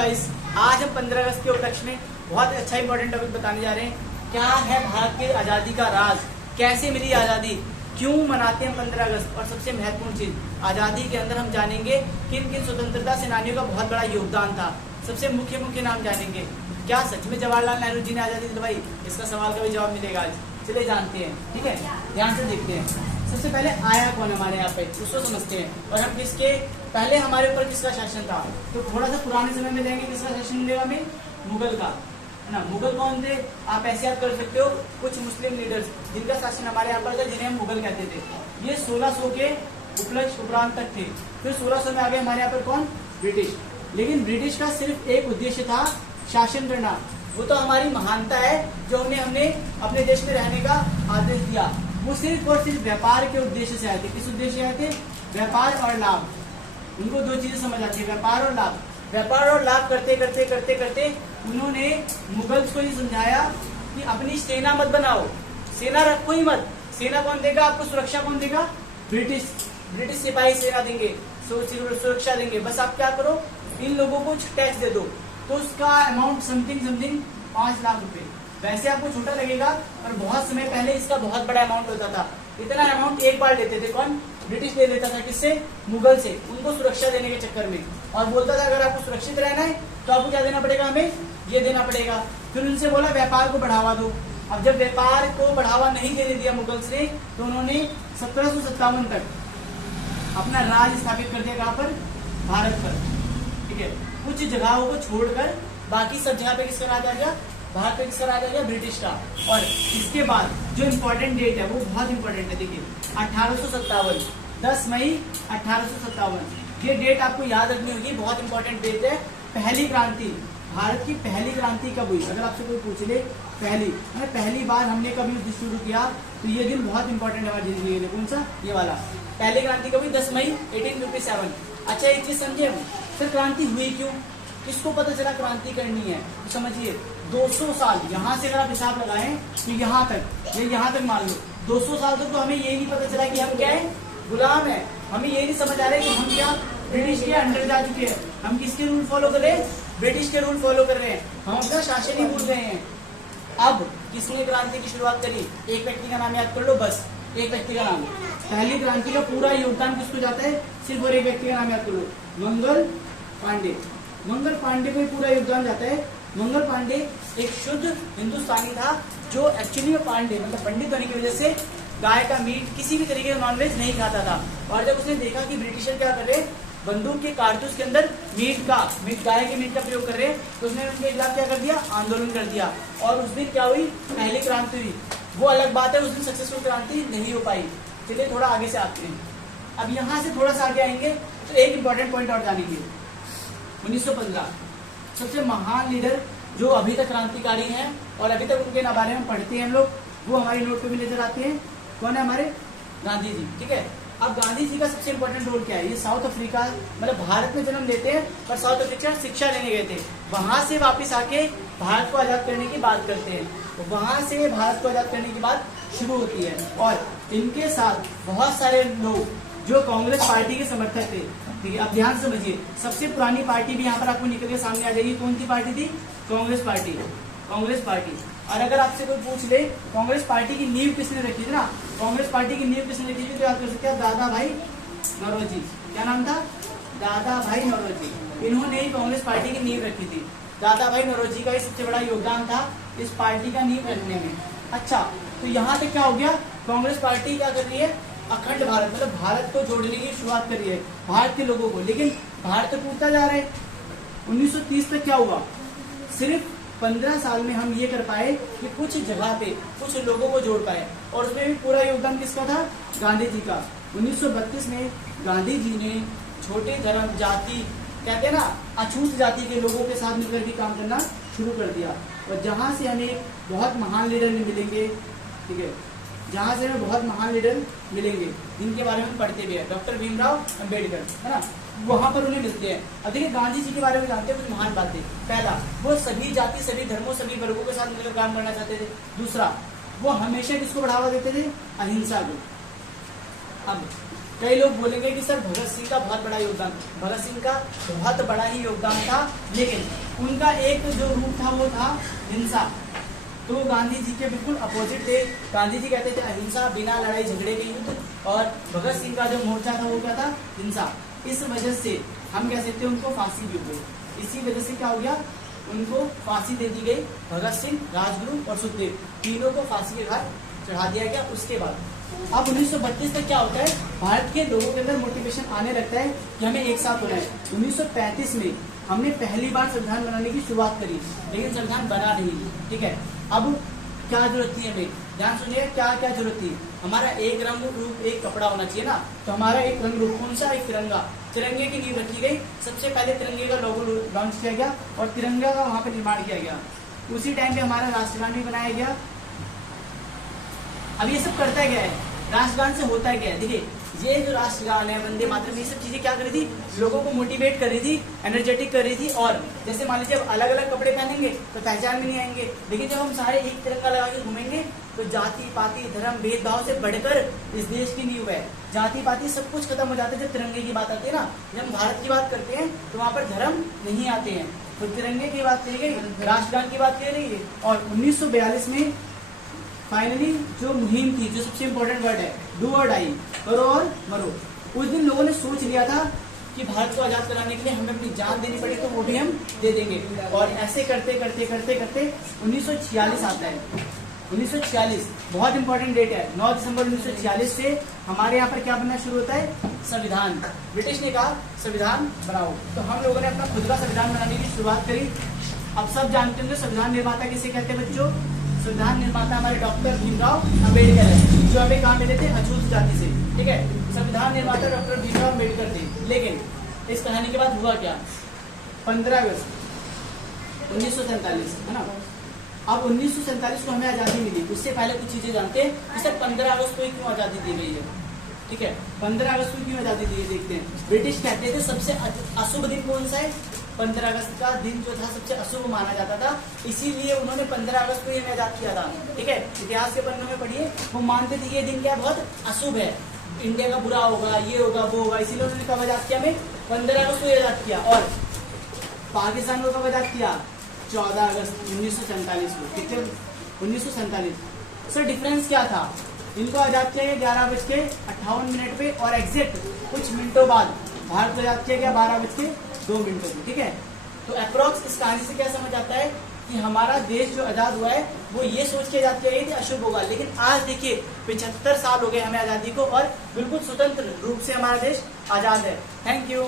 Guys, आज हम 15 अगस्त के उपलक्ष्य में बहुत अच्छा इंपॉर्टेंट टॉपिक बताने जा रहे हैं। क्या है भारत की आजादी का राज, कैसे मिली आजादी, क्यों मनाते हैं 15 अगस्त, और सबसे महत्वपूर्ण चीज आजादी के अंदर हम जानेंगे किन किन स्वतंत्रता सेनानियों का बहुत बड़ा योगदान था। सबसे मुख्य नाम जानेंगे। क्या सच में जवाहरलाल नेहरू जी ने आजादी दिलवाई? इसका सवाल का भी जवाब मिलेगा आज। चलिए जानते हैं, ठीक है, ध्यान से देखते हैं। सबसे पहले आया कौन हमारे यहाँ पे, उसको समझते हैं। और हम किसके पहले हमारे ऊपर किसका शासन था, तो थोड़ा सा पुराने समय में जाएंगे। किसका शासन मिलेगा हमें? मुगल का, है ना। मुगल कौन थे? आप ऐसे याद कर सकते हो, कुछ मुस्लिम लीडर्स जिनका शासन हमारे यहाँ पर था, जिन्हें हम मुगल कहते थे। ये 1600 के उपरांत तक थे। फिर 1600 में आ गए हमारे यहाँ पर कौन? ब्रिटिश। लेकिन ब्रिटिश का सिर्फ एक उद्देश्य था, शासन करना। वो तो हमारी महानता है जो हमने अपने देश में रहने का आदेश दिया। वो सिर्फ और सिर्फ व्यापार के उद्देश्य से आए थे। किस उद्देश्य से आए थे? व्यापार और लाभ। उनको दो चीजें समझ आती है, व्यापार और लाभ। व्यापार और लाभ करते करते करते करते उन्होंने मुगल्स को ये समझाया कि अपनी सेना मत बनाओ, सेना रखो ही मत। सेना कौन देगा आपको? सुरक्षा कौन देगा? ब्रिटिश सिपाही सेना देंगे, सुरक्षा देंगे। बस आप क्या करो, इन लोगों को टैक्स दे दो। तो उसका अमाउंट समथिंग 5 लाख रुपए। वैसे आपको छोटा लगेगा, पर बहुत समय पहले इसका बहुत बड़ा अमाउंट होता था। इतना अमाउंट एक बार लेते थे कौन? ब्रिटिश ले लेता था। किससे? मुगल से, उनको सुरक्षा देने के चक्कर में। और बोलता था अगर आपको सुरक्षित रहना है तो आपको क्या देना पड़ेगा? हमें ये देना पड़ेगा। फिर उनसे बोला व्यापार को बढ़ावा दो। अब जब व्यापार को बढ़ावा नहीं देने दिया मुगल्स ने, तो उन्होंने 1757 तक अपना राज स्थापित कर दिया। कहाँ पर? भारत पर, ठीक है। कुछ जगहों को छोड़कर बाकी सब जगह पे किसका राज आ गया? भारत पे किसका राज आ गया? ब्रिटिश का। और इसके बाद जो इम्पोर्टेंट डेट है वो बहुत इंपॉर्टेंट है। देखिए 1857, 10 मई 1857। ये डेट आपको याद रखनी होगी, बहुत इंपॉर्टेंट डेट है। पहली क्रांति, भारत की पहली क्रांति कब हुई? अगर आपसे कोई पूछ ले पहली बार हमने कभी युद्ध शुरू किया, तो ये दिन बहुत इंपॉर्टेंट है हमारी जिंदगी में। कौन सा? ये वाला। पहली क्रांति कब हुई? 10 मई 1857। अच्छा, एक चीज समझिए हम, फिर क्रांति हुई क्यों? किसको पता चला क्रांति करनी है? तो समझिए 200 साल, यहाँ से अगर आप हिसाब लगाएं तो यहाँ तक मान लो 200 साल तक तो हमें ये नहीं पता चला कि हम क्या है? गुलाम है। हमें ये नहीं समझ आ रहा है कि हम क्या ब्रिटिश के अंडर जा चुके हैं। हम किसके रूल फॉलो कर रहे हैं? ब्रिटिश के रूल फॉलो कर रहे हैं। हम अपना शासन ही भूल गए हैं। अब किसने क्रांति की शुरुआत करी? एक व्यक्ति का नाम याद कर लो, बस एक व्यक्ति का नाम। पहली क्रांति का पूरा योगदान किसको जाता है? सिर्फ और एक व्यक्ति का नाम याद कर लो, मंगल पांडे। मंगल पांडे को पूरा योगदान जाता है। मंगल पांडे एक शुद्ध हिंदुस्तानी था, जो एक्चुअली में पांडे मतलब पंडित होने की वजह से गाय का मीट, किसी भी तरीके का नॉनवेज नहीं खाता था। और जब उसने देखा कि ब्रिटिशर क्या कर रहे, बंदूक के कारतूस के अंदर गाय के मीट का प्रयोग कर रहे हैं, तो उसने उनके खिलाफ क्या कर दिया? आंदोलन कर दिया। और उस दिन क्या हुई? पहली क्रांति हुई। वो अलग बात है, उस दिन सक्सेसफुल क्रांति नहीं हो पाई। चलिए थोड़ा आगे से आते हैं। अब यहाँ से थोड़ा सा आगे आएंगे तो एक इंपॉर्टेंट पॉइंट और जानेंगे। 1915 सबसे महान लीडर जो अभी तक क्रांतिकारी हैं और अभी तक उनके बारे में पढ़ते हैं हम लोग, वो हमारी नोट पे भी नजर आते हैं। कौन है? हमारे गांधी जी, ठीक है। अब गांधी जी का सबसे इंपॉर्टेंट रोल क्या है? ये साउथ अफ्रीका मतलब भारत में जन्म लेते हैं, पर साउथ अफ्रीका शिक्षा लेने गए थे। वहां से वापस आके भारत को आजाद करने की बात करते हैं। तो वहां से भारत को आजाद करने की बात शुरू होती है। और इनके साथ बहुत सारे लोग जो कांग्रेस पार्टी के समर्थक थे, ठीक है। अब ध्यान से समझिए, सबसे पुरानी पार्टी भी यहाँ पर आपको निकल के सामने आ जाएगी। कौन सी पार्टी थी? कांग्रेस पार्टी। और अगर आपसे कोई पूछ ले कांग्रेस पार्टी की नींव किसने रखी थी ना, कांग्रेस पार्टी की नींव किसने रखी थी, तो याद कर सकते हैं दादा भाई नौरोजी। क्या नाम था? दादा भाई नौरोजी। इन्होंने ही कांग्रेस पार्टी की नींव रखी थी। दादा भाई नौरोजी का सबसे बड़ा योगदान था इस पार्टी का नींव रखने में। अच्छा, तो यहाँ तक क्या हो गया? कांग्रेस पार्टी क्या कर रही है? अखंड भारत मतलब भारत को जोड़ने की शुरुआत कर रही है, भारत के लोगों को। लेकिन भारत तो टूटता जा रहा है। 1930 तक क्या हुआ? सिर्फ 15 साल में हम ये कर पाए कि कुछ जगह पे कुछ लोगों को जोड़ पाए, और उसमें भी पूरा योगदान किसका था? गांधी जी का। 1932 में गांधी जी ने छोटे धर्म, जाति, कहते हैं ना, अछूत जाति के लोगों के साथ मिलकर भी काम करना शुरू कर दिया। और जहाँ से हमें बहुत महान लीडर मिलेंगे, ठीक है, जहाँ से हमें बहुत महान लीडर मिलेंगे, जिनके बारे में पढ़ते भी है, डॉक्टर भीमराव अंबेडकर, है ना, वहां पर उन्हें मिलते हैं। अब देखिए गांधी जी के बारे में जानते हैं कुछ महान बातें। पहला, वो सभी जाति, सभी धर्मों, सभी वर्गों के साथ मिलकर काम करना चाहते थे। दूसरा, वो हमेशा किसको बढ़ावा देते थे? अहिंसा को। अब कई लोग बोलेंगे कि सर भगत सिंह का बहुत बड़ा योगदान, भगत सिंह का बहुत बड़ा ही योगदान था, लेकिन उनका एक जो रूप था वो था हिंसा। तो गांधी जी के बिल्कुल अपोजिट थे। गांधी जी कहते थे अहिंसा, बिना लड़ाई झगड़े के युद्ध, और भगत सिंह का जो मोर्चा था वो क्या था, हिंसा। इस वजह से हम कह सकते हैं उनको फांसी भी हो गई। इसी वजह से क्या हो गया, उनको फांसी दे दी गई। भगत सिंह, राजगुरु और सुखदेव तीनों को फांसी के घाट चढ़ा दिया गया। उसके बाद अब 1932 तक क्या होता है, भारत के लोगों के अंदर मोटिवेशन आने लगता है कि हमें एक साथ होना है। 1935 में हमने पहली बार संविधान बनाने की शुरुआत करी, लेकिन संविधान बना नहीं, ठीक है। अब क्या जरूरत थी हमें, ध्यान सुनिए, क्या क्या जरूरत थी। हमारा एक रंग रूप एक कपड़ा होना चाहिए ना, तो हमारा एक रंग रूप कौन सा, एक तिरंगा। तिरंगे की नींव रखी गई। सबसे पहले तिरंगे का लोगो लॉन्च किया गया और तिरंगा का वहां पर निर्माण किया गया। उसी टाइम पे हमारा राष्ट्रगान भी बनाया गया। अब ये सब करता गया है, राष्ट्रगान से होता गया है। देखिए ये जो राष्ट्रगान है, वंदे मातरम, ये सब चीजें क्या कर रही थी, लोगों को मोटिवेट कर रही थी, एनर्जेटिक कर रही थी। और जैसे मान लीजिए अब अलग अलग कपड़े पहनेंगे तो पहचान में नहीं आएंगे, लेकिन जब हम सारे एक तिरंगा लगा के घूमेंगे तो जाति पाति धर्म भेदभाव से बढ़कर इस देश की नींव है। जाति पाति सब कुछ खत्म हो जाता है जब तिरंगे की बात आती है ना। जब हम भारत की बात करते हैं तो वहाँ पर धर्म नहीं आते हैं। तो तिरंगे की बात करी गई, राष्ट्रगान की बात करी गई। और 1942 में फाइनली जो मुहिम थी, जो सबसे इम्पोर्टेंट वर्ड है, डू और डाई, करो और मरो। उस दिन लोगों ने सोच लिया था कि भारत को आजाद कराने के लिए हमें अपनी जान देनी पड़ी, तो वो भी हम दे देंगे। और ऐसे करते करते करते करते 1946 आता है। 1946 बहुत इंपॉर्टेंट डेट है। 9 दिसंबर 1946 से हमारे यहाँ पर क्या बनना शुरू होता है, संविधान। ब्रिटिश ने कहा संविधान बनाओ, तो हम लोगों ने अपना खुद का संविधान बनाने की शुरुआत करी। अब सब जानते होंगे संविधान निर्माता किसे कहते हैं बच्चों। संविधान निर्माता हमारे डॉक्टर भीमराव अम्बेडकर है, जो हमें कहाँ मिले थे, अछूत जाति से, ठीक है। संविधान निर्माता डॉक्टर भीमराव अम्बेडकर थे। लेकिन इस कहानी के बाद हुआ क्या, 15 अगस्त 1947, है ना। अब 1947 को हमें आजादी मिली, उससे पहले कुछ चीजें जानते हैं कि सर 15 अगस्त को क्यों आजादी दी गई है, ठीक है। 15 अगस्त को क्यों आजादी दी, देखते हैं। ब्रिटिश कहते थे सबसे अशुभ दिन कौन सा है, 15 अगस्त का दिन जो था सबसे अशुभ माना जाता था, इसीलिए उन्होंने 15 अगस्त को हमें आजाद किया था, ठीक है। इतिहास के पन्नों में पढ़िए, वो मानते थे ये दिन क्या बहुत अशुभ है, इंडिया का बुरा होगा, ये होगा वो होगा, इसीलिए उन्होंने कब आजाद किया, हमें 15 अगस्त को आजाद किया। और पाकिस्तान को कब आजाद किया, 14 अगस्त 1947 को, ठीक है, 1947। सर डिफरेंस क्या था, इनको आजाद किया गया 11:58 पे, और एग्जैक्ट कुछ मिनटों बाद भारत को आजाद किया गया 12:02 पे, ठीक है। तो अप्रोक्स इस कहानी से क्या समझ आता है कि हमारा देश जो आजाद हुआ है वो ये सोच के आजाद किया गया कि अशुभ होगा, लेकिन आज देखिए 75 साल हो गए हमें आजादी को, और बिल्कुल स्वतंत्र रूप से हमारा देश आजाद है। Thank you.